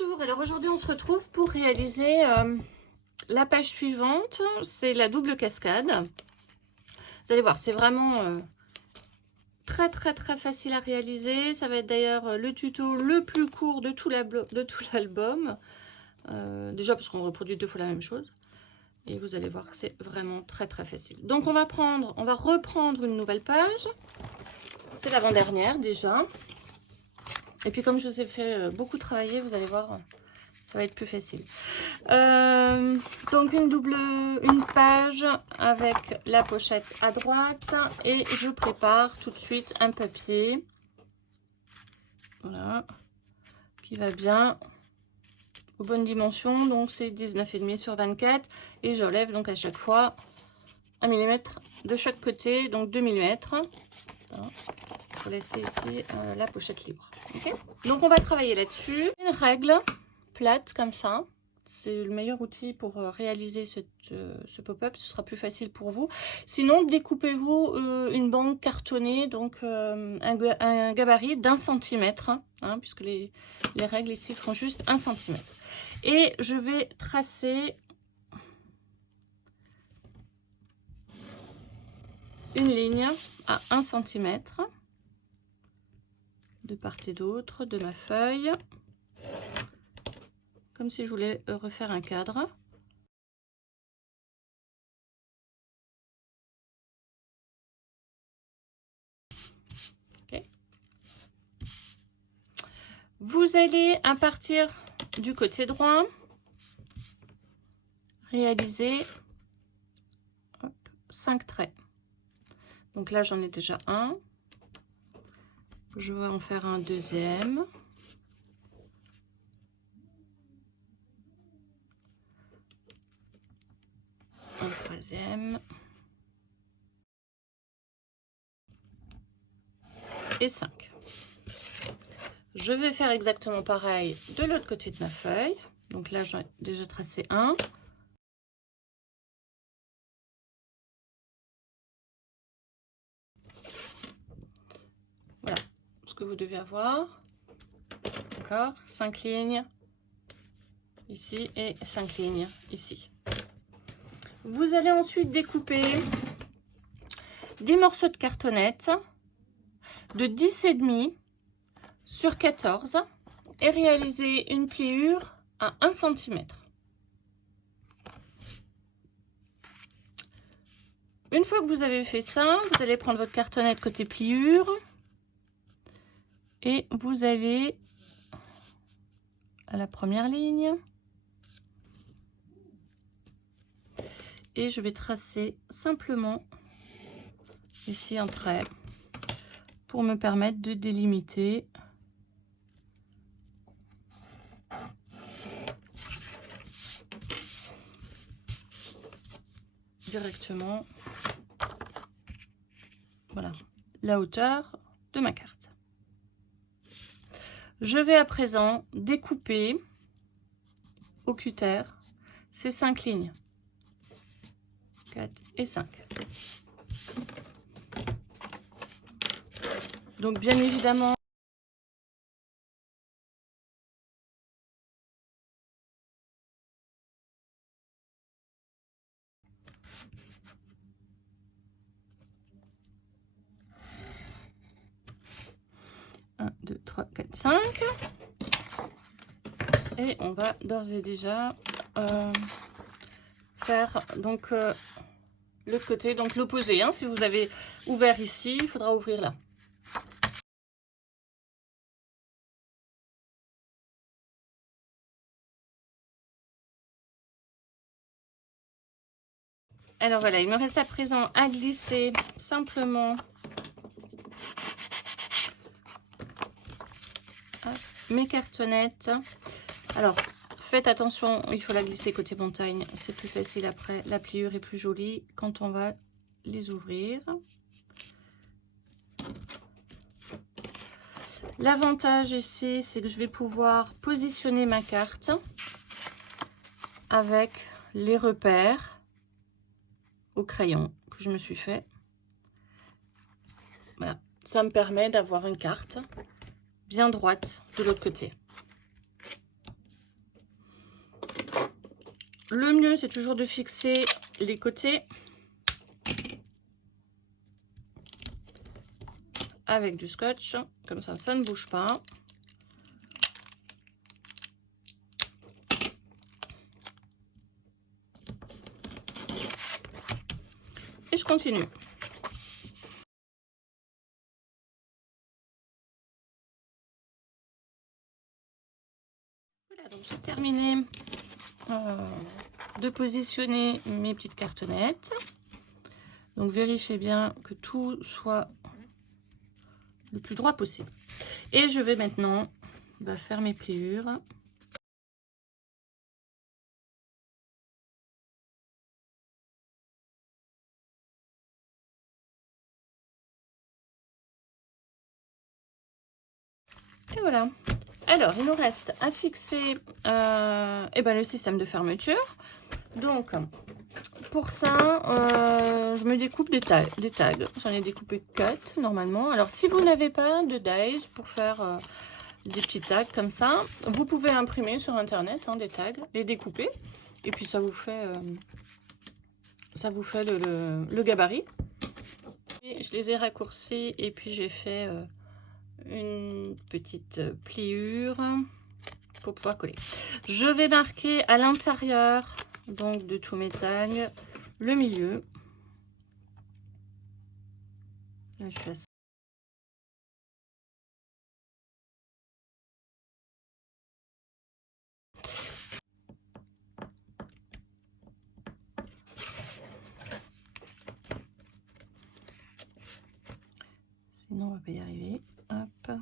Bonjour, alors aujourd'hui on se retrouve pour réaliser la page suivante, c'est la double cascade. Vous allez voir, c'est vraiment très facile à réaliser. Ça va être d'ailleurs le tuto le plus court de tout l'album. Déjà parce qu'on reproduit 2 fois la même chose. Et vous allez voir que c'est vraiment très facile. Donc on va reprendre une nouvelle page. C'est l'avant-dernière déjà. Et puis comme je vous ai fait beaucoup travailler, vous allez voir, ça va être plus facile. Donc une page avec la pochette à droite. Et je prépare tout de suite un papier. Voilà. Qui va bien. Aux bonnes dimensions. Donc c'est 19,5 sur 24. Et j'enlève donc à chaque fois 1 mm de chaque côté. Donc 2 mm. Voilà. Pour laisser ici la pochette libre. Okay, donc on va travailler là-dessus. Une règle plate comme ça, c'est le meilleur outil pour réaliser ce pop-up. Ce sera plus facile pour vous. Sinon, découpez-vous une bande cartonnée, donc un gabarit d'1 centimètre, hein, puisque les règles ici font juste 1 centimètre. Et je vais tracer une ligne à 1 centimètre. De part et d'autre de ma feuille, comme si je voulais refaire un cadre. Okay. Vous allez, à partir du côté droit, réaliser 5 traits. Donc là, j'en ai déjà un. Je vais en faire un deuxième. Un troisième. Et 5. Je vais faire exactement pareil de l'autre côté de ma feuille. Donc là, j'ai déjà tracé un. Voilà ce que vous devez avoir. D'accord, 5 lignes ici et 5 lignes ici. Vous allez ensuite découper des morceaux de cartonnette de 10,5 sur 14 et réaliser une pliure à 1 cm. Une fois que vous avez fait ça, vous allez prendre votre cartonnette côté pliure et vous allez à la première ligne et je vais tracer simplement ici un trait pour me permettre de délimiter directement, voilà, la hauteur de ma carte. Je vais à présent découper au cutter ces 5 lignes, 4 et 5. Donc bien évidemment, un, 2, 3, 4, 5. Et on va d'ores et déjà faire donc l'autre côté, donc l'opposé. Hein. Si vous avez ouvert ici, il faudra ouvrir là. Alors voilà, il me reste à présent à glisser simplement mes cartonnettes. Alors, faites attention, il faut la glisser côté montagne. C'est plus facile après. La pliure est plus jolie quand on va les ouvrir. L'avantage ici, c'est que je vais pouvoir positionner ma carte avec les repères au crayon que je me suis fait. Voilà, ça me permet d'avoir une carte bien droite de l'autre côté. le mieux, c'est toujours de fixer les côtés avec du scotch. Comme ça, ça ne bouge pas. Et je continue. Voilà, donc j'ai terminé de positionner mes petites cartonnettes. Donc vérifiez bien que tout soit le plus droit possible. Et je vais maintenant faire mes pliures. Et voilà. Alors, il nous reste à fixer le système de fermeture. Donc, pour ça, je me découpe des tags. J'en ai découpé cut normalement. Alors, si vous n'avez pas de dies pour faire des petits tags comme ça, vous pouvez imprimer sur internet des tags, les découper. Et puis, ça vous fait le gabarit. Et je les ai raccourcis et puis j'ai fait une petite pliure pour pouvoir coller. Je vais marquer à l'intérieur donc de tous mes tags le milieu. Là, je suis à... Sinon on va pas y arriver. Hop.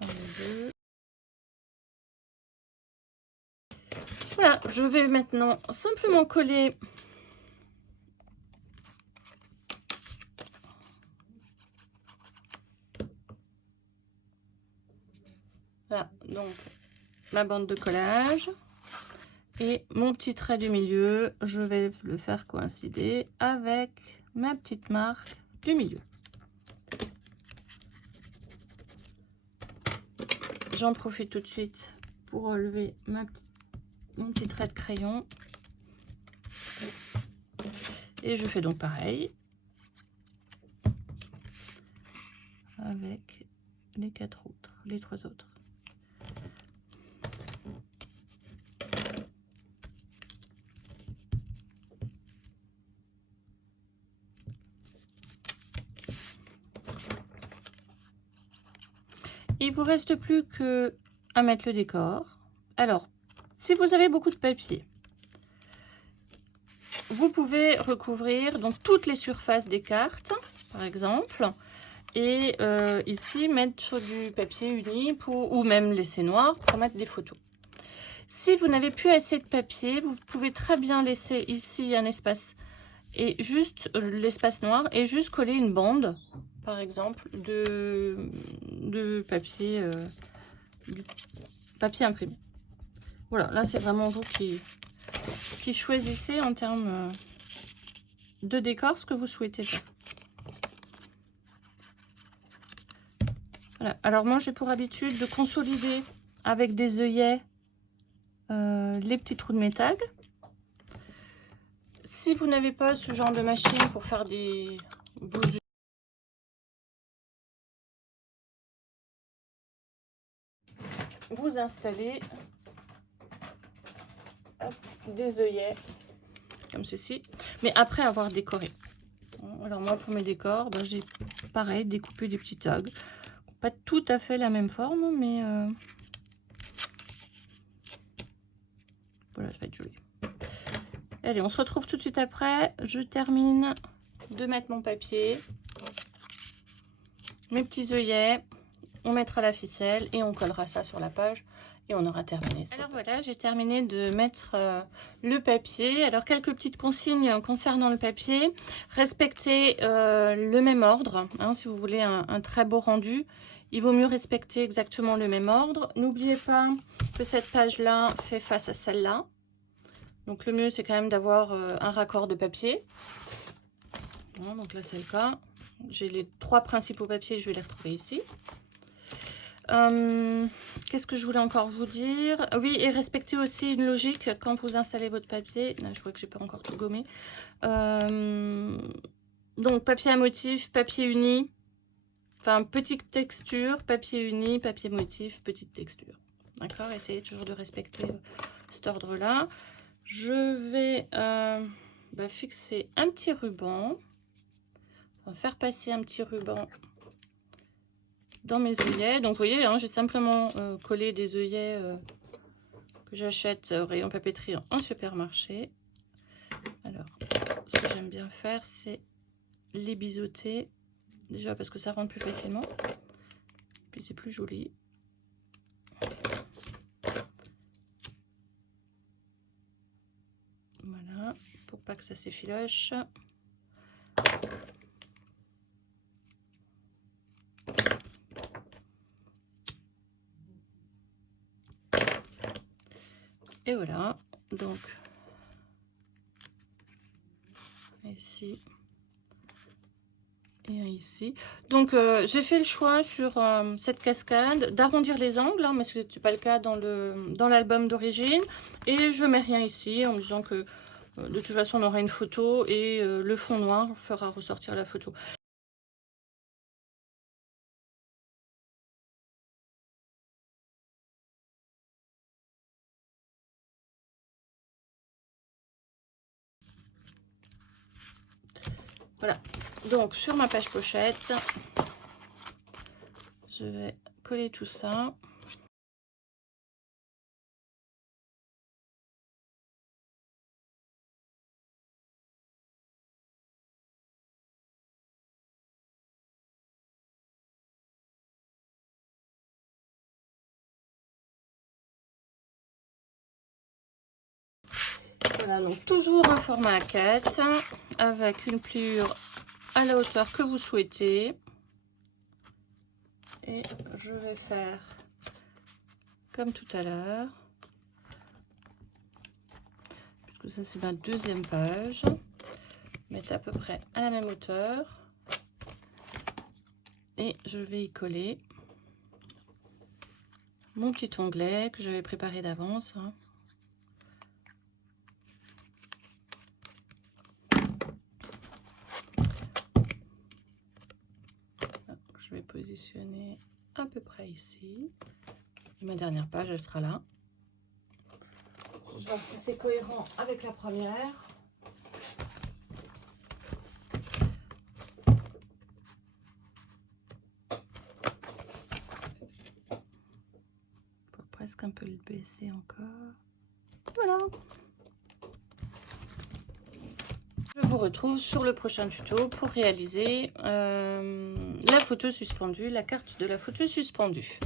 102. Voilà, je vais maintenant simplement coller là, donc ma bande de collage et mon petit trait du milieu, je vais le faire coïncider avec ma petite marque du milieu. J'en profite tout de suite pour relever mon petit trait de crayon. Et je fais donc pareil avec les trois autres. Il vous reste plus que à mettre le décor. Alors, si vous avez beaucoup de papier, vous pouvez recouvrir donc toutes les surfaces des cartes, par exemple, et ici mettre sur du papier uni ou même laisser noir pour mettre des photos. Si vous n'avez plus assez de papier, vous pouvez très bien laisser ici un espace et juste l'espace noir et juste coller une bande, par exemple, de papier, du papier imprimé. Voilà, là c'est vraiment vous qui choisissez en termes de décor ce que vous souhaitez faire. Voilà. Alors moi j'ai pour habitude de consolider avec des œillets les petits trous de mes tags. Si vous n'avez pas ce genre de machine pour faire vous installez des œillets comme ceci, mais après avoir décoré. Alors moi pour mes décors, j'ai pareil découpé des petits tags, pas tout à fait la même forme, mais voilà, ça va être joli. Allez, on se retrouve tout de suite après. Je termine de mettre mon papier, mes petits œillets, on mettra la ficelle et on collera ça sur la page et on aura terminé. Alors voilà, j'ai terminé de mettre le papier. Alors quelques petites consignes concernant le papier. Respectez le même ordre, hein, si vous voulez un très beau rendu. Il vaut mieux respecter exactement le même ordre. N'oubliez pas que cette page-là fait face à celle-là. Donc le mieux, c'est quand même d'avoir un raccord de papier. Bon, donc là, c'est le cas. J'ai les trois principaux papiers, je vais les retrouver ici. Qu'est-ce que je voulais encore vous dire? Oui, et respectez aussi une logique quand vous installez votre papier. Là, je vois que j'ai pas encore tout gommé. Donc, papier à motif, papier uni. Enfin, petite texture, papier uni, papier motif, petite texture. D'accord? Essayez toujours de respecter cet ordre-là. Je vais fixer un petit ruban. On va faire passer un petit ruban dans mes œillets. Donc vous voyez, hein, j'ai simplement collé des œillets que j'achète rayon papeterie en supermarché. Alors, ce que j'aime bien faire, c'est les biseauter. Déjà parce que ça rentre plus facilement. Puis c'est plus joli. Voilà, pour pas que ça s'effiloche. Et voilà, donc ici et ici. Donc j'ai fait le choix sur cette cascade d'arrondir les angles, hein, mais ce n'est pas le cas dans l'album d'origine. Et je mets rien ici en me disant que de toute façon on aura une photo et le fond noir fera ressortir la photo. Voilà, donc sur ma page pochette, je vais coller tout ça. Voilà, donc toujours un format A4 avec une pliure à la hauteur que vous souhaitez. Et je vais faire comme tout à l'heure, puisque ça c'est ma deuxième page, mettre à peu près à la même hauteur et je vais y coller mon petit onglet que j'avais préparé d'avance. Je vais positionner à peu près ici. Et ma dernière page, elle sera là. Je vais voir si c'est cohérent avec la première. Faut presque un peu le baisser encore. Voilà. Je vous retrouve sur le prochain tuto pour réaliser la photo suspendue, la carte de la photo suspendue.